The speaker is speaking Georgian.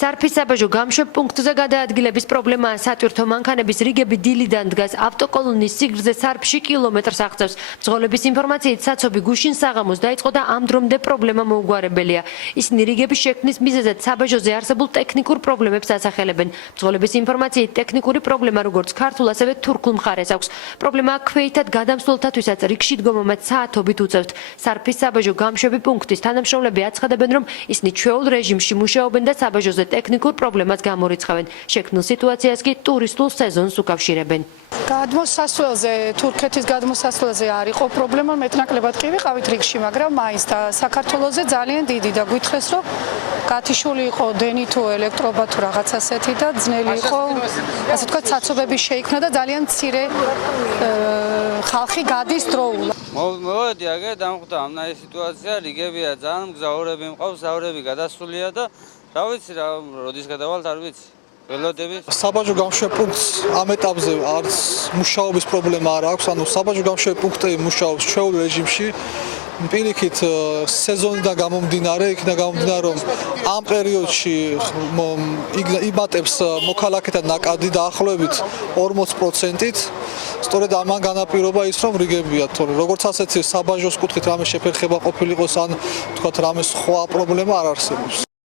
სარფის საბაჟო გამშვებ პუნქტზე გადაადგილების პრობლემაა სატვირთო მანქანების რიგები დილიდან დგას ავტოკოლონის სიგრძე სარფში კილომეტრს აღწევს. მძღოლების ინფორმაციით საცობი გუშინ საღამოს დაიწყო და ამ დრომდე პრობლემა მოუგვარებელია. ისინი რიგების შექმნის მიზეზად საბაჟოზე არსებულ ტექნიკურ პრობლემებს ასახელებენ. მძღოლების ინფორმაციით ტექნიკური პრობლემა როგორც ქართულ, ასევე თურქულ მხარეს აქვს. პრობლემა ქვეითად გადამსვლელთათვისაც რიგში დგომამაც საათობით უწევთ. სარფის საბაჟო გამშვები პუნქტის თანამშრომლები აცხადებენ, რომ ისინი ჩვეულ რეჟიმში მუშაობენ და საბაჟოზე ტექნიკურ პრობლემას გამორიცხავენ. შექმნილ სიტუაციას კი ტურისტულ სეზონს უკავშირებენ. გადმოსასვლელზე, თურქეთის გადმოსასვლელზე არ იყო პრობლემა, მეტნაკლებად კი ვიყავით რიგში, მაგრამ მაინც და საქართველოზე ძალიან დიდი და გითხრეს, რომ გათიშული იყო დენი თუ ელექტრობა თუ რაღაც ასეთი და ძნელი იყო, ასე ვთქვათ, საცობების შეიქმნა და ძალიან მცირე ხალხი გადის დროულად. მოვედი აგერ დამხვდა ამნაირი სიტუაცია, რიგებია ძალიან მგზავრები მყავს, მგზავრები გადასულია და რა ვიცი რა, როდის გადავალთ არ ვიცი. ველოდებით. საბაჟო გამშვებ პუნქტს ამ ეტაპზე არც მუშაობის პრობლემა არ აქვს, ანუ საბაჟო გამშვებ პუნქტი მუშაობს ჩვეულ რეჟიმში. პირიქით სეზონიდან გამომდინარე, იქიდან გამომდინარე, რომ ამ პერიოდში იმატებს მოქალაქეთა ნაკადი დაახლოებით 40%-ით. სწორედ ამან განაპირობა ის, რომ რიგებია, თორე როგორც ასეთი საბაჟოს კუთხით რამე შეფერხება ყოფილიყოს, ან თქვათ რამე სხვა პრობლემა არ არსებობს.